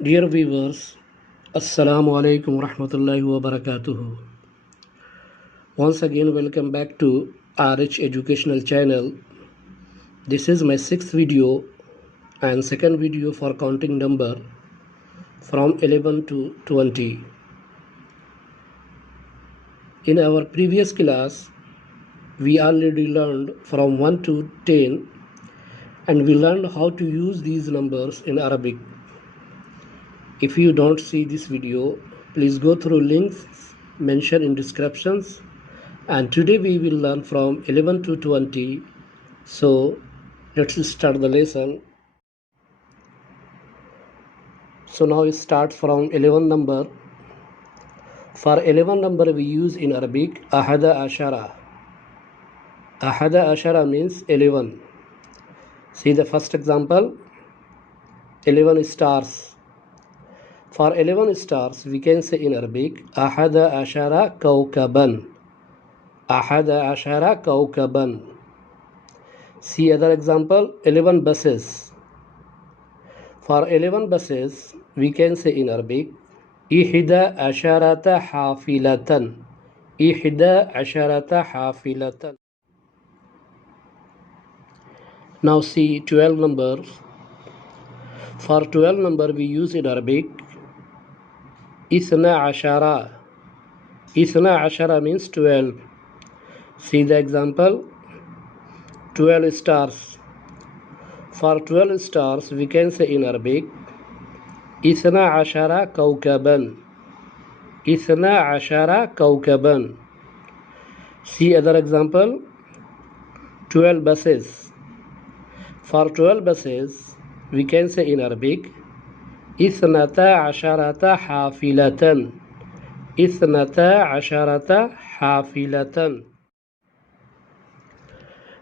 Dear viewers, Assalamu alaikum wa rahmatullahi wa barakatuhu. Once again, welcome back to RH Educational Channel. This is my sixth video and second video for counting number from 11 to 20. In our previous class, we already learned from 1 to 10 and we learned how to use these numbers in Arabic. If you don't see this video, please go through links mentioned in descriptions. And today we will learn from 11 to 20. So let's start the lesson. So now it starts from 11 number. For 11 number we use in Arabic Ahada Ashara. Ahada Ashara means 11. See the first example, 11 stars. For 11 stars we can say in Arabic Ahada Ashara Kawkaban. Ahada Ashara Kawkaban. See other example, 11 buses. For 11 buses, we can say in Arabic, Ihda asharata hafilatan. Ihda asharata hafilatan. Now see 12 numbers. For 12 number, we use in Arabic, Ithna ashara. Ithna ashara means 12. See the example, 12 stars. For 12 stars, we can say in Arabic, Ithna ashara kawkaban. Ithna ashara kawkaban. See other example, 12 buses. For 12 buses, we can say in Arabic, Ithnata asharata hafilatan. Ithnata asharata hafilatan.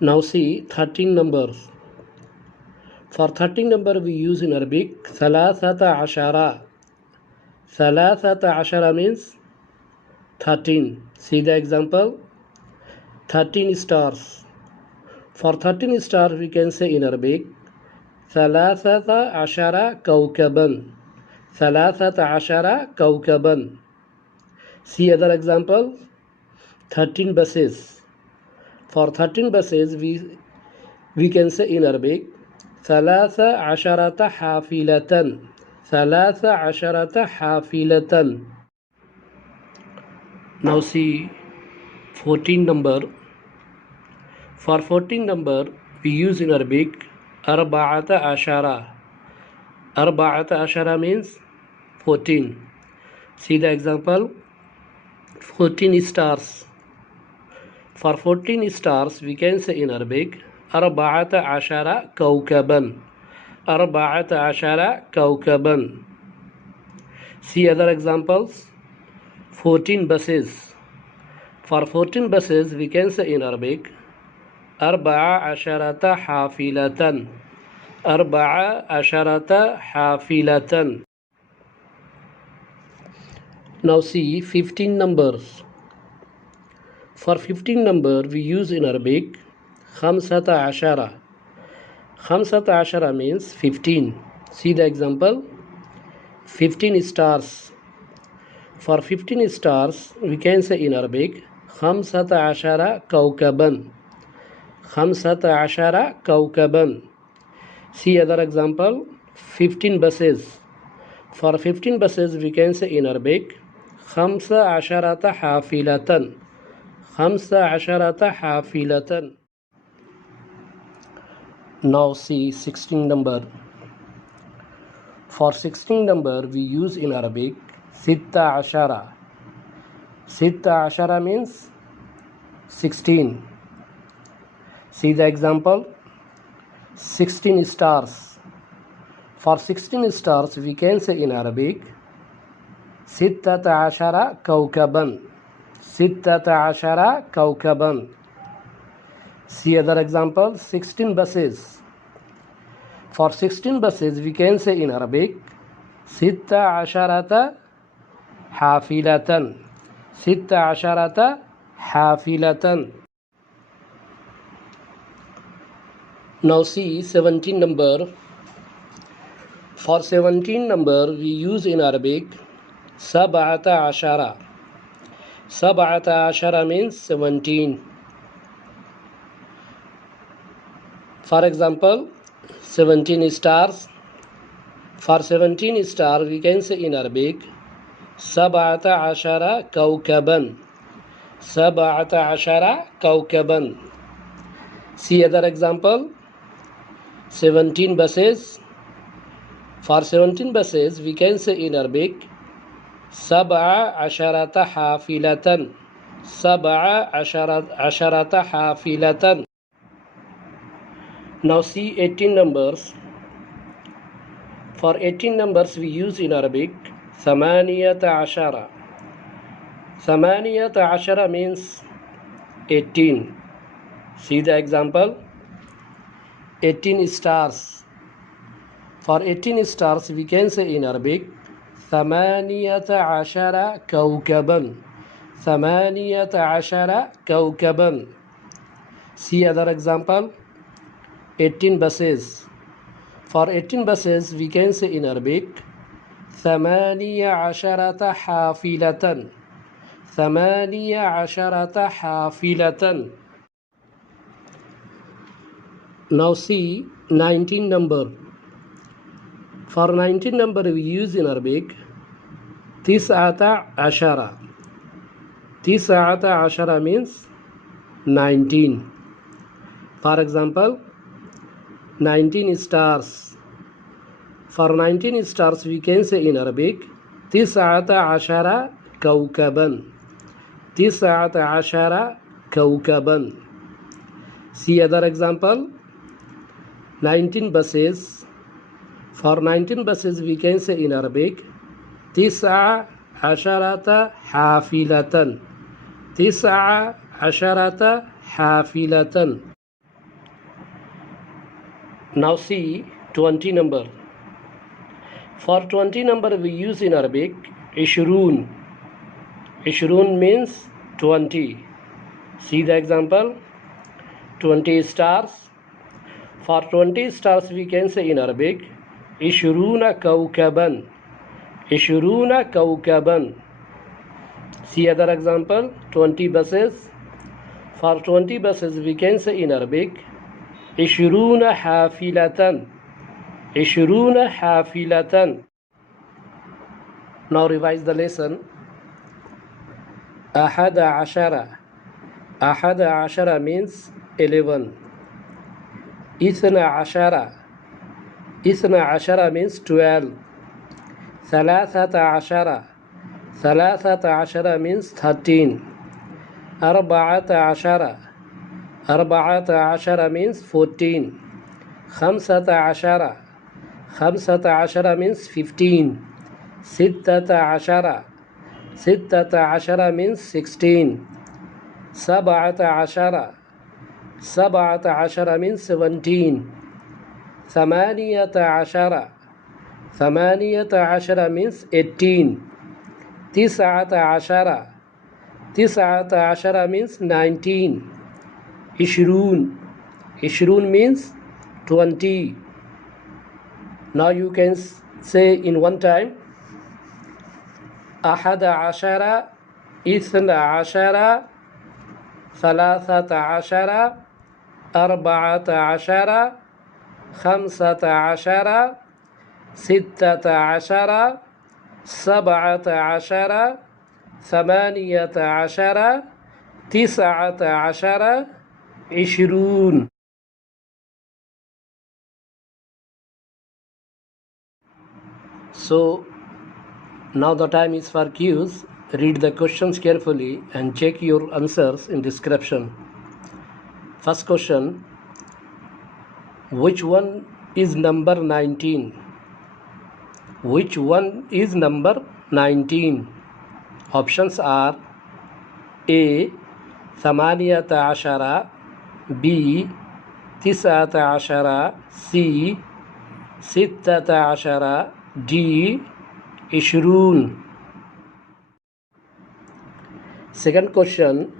Now see 13 numbers. For 13 number we use in Arabic Thalathata Ashara. Thalathata Ashara means 13. See the example, 13 stars. For 13 stars we can say in Arabic Thalathata Ashara Kawkaban. Thalathata Ashara Kawkaban. See other example, 13 buses. For 13 buses we can say in Arabic ثلاثة عشرة حافلة. ثلاثة عشرة حافلة. Now see 14 number. For 14 number we use in Arabic أربعة عشرة. أربعة عشرة means 14. See the example, 14 stars. For 14 stars we can say in Arabic أربعة عشر كوكبا. أربعة عشر كوكبا. See other examples, 14 buses. For 14 buses we can say in Arabic أربعة عشرة حافلة. أربعة عشرة حافلة. Now see 15 numbers. For 15 number we use in Arabic خمسة عشرة. خمسة عشرة means 15. See the example, 15 stars. For 15 stars we can say in Arabic خمسة عشرة كوكبا. خمسة عشرة كوكبا. See other example, 15 buses. For 15 buses we can say in Arabic خمسة عشرة حافلة. خمسة عشرة حافلة. Now see 16 number. For 16 number we use in Arabic Sitta Ashara. Sitta Ashara means 16. See the example, 16 stars. For 16 stars we can say in Arabic Sittata Ashara Kawkaban. Sittata Ashara Kawkaban. See other example, 16 buses. For 16 buses we can say in Arabic Sitta Asharata Hafilatan. Sitta Asharata Hafilatan. Now see 17 number. For 17 number we use in Arabic sab'ata ashara. Sab'ata ashara means 17. For example, 17 stars. For 17 stars we can say in Arabic sab'ata ashara kawkaban. Sab'ata ashara kawkaban. See other example, 17 buses. For 17 buses we can say in Arabic sab'a asharata hafilatan. Sab'a asharata hafilatan. Now see 18 numbers. For 18 numbers we use in Arabic thamaniyata ashara. Thamaniyata ashara means 18. See the example, 18 stars. For 18 stars we can say in Arabic thamaniyata ashara kawkaban. Thamaniyata ashara kawkaban. See other example, 18 buses. For 18 buses we can say in Arabic ثمانية عشرة حافلة. ثمانية عشرة حافلة. Now see 19 number. For 19 number we use in Arabic tis'ata ashara. Tis'ata ashara means 19. For example, 19 stars. For 19 stars we can say in Arabic tis'ata ashara kawkaban. Tis'ata ashara kawkaban. See other example, 19 buses. For 19 buses we can say in Arabic tis'a asharata hafilatan. Tis'a asharata hafilatan. Now see 20 number. For 20 number we use in Arabic ishrun. Ishrun means 20. See the example, 20 stars. For 20 stars we can say in Arabic ishruna kawkaban. Ishruna kawkaban. See other example, 20 buses. For 20 buses we can say in Arabic ishruna hafilatan. Ishruna hafilatan. Now revise the lesson. Ahada ashara. Ahada ashara means 11. Ithna ashara. Ithna ashara means 12. Thalathata ashara. Thalathata ashara means 13. Arba'ata ashara. Arba'ata ashara means 14. Khamsata ashara. Khamsata ashara means 15. Sittata ashara. Sittata ashara means 16. Sab'ata ashara. Sab'ata ashara means 17. Thamaniyata ashara. Thamaniyata ashara means 18. Tis'ata ashara. Tis'ata ashara means 19. Ishrun. Ishrun means 20. Now you can say in one time ahada ashara, ithna ashara, thalathata ashara, arba'ata ashara, khamsata ashara, sittata ashara, sab'ata ashara, thamaniyata ashara, tis'ata ashara, ishrun. So now the time is for quiz. Read the questions carefully and check your answers in description. First question, which one is number 19? Which one is number 19? Options are A. Thamaniyata ashara, B. Tis'ata ashara, C. Sittata ashara, D. Ishrun. Second question,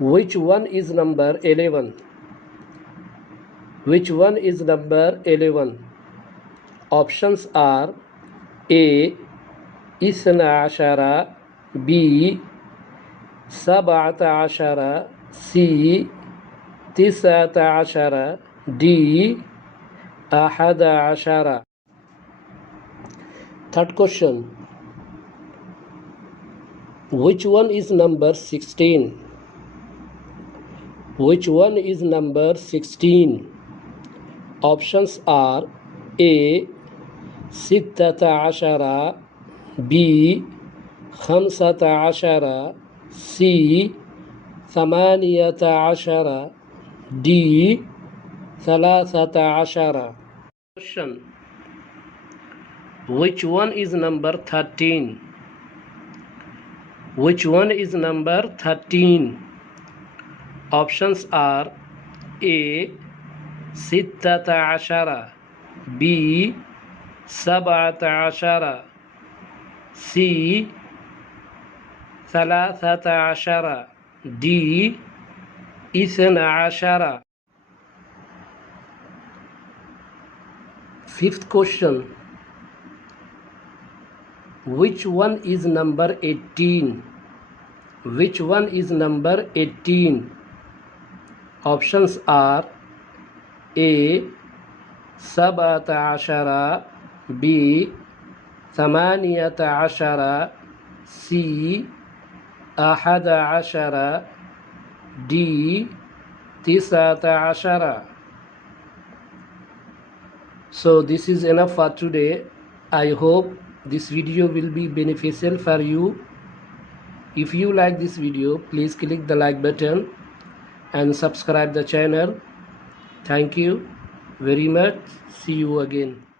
which one is number 11? Which one is number 11? Options are A. إثنى عشر B. 17 C. 19 D. 11. Third question. Which one is number 16? Which one is number 16? Options are A. 16 B. 15 C. 18 D. 13. Question. Which one is number 13? Which one is number 13? Options are A. 16 B. 17 C. 13 D. 12. Fifth question. Which one is number 18? Which one is number 18? Options are A. 17 B. 18 C. 11 D. 19. So this is enough for today. I hope this video will be beneficial for you. If you like this video, please click the like button and subscribe the channel. Thank you very much. See you again.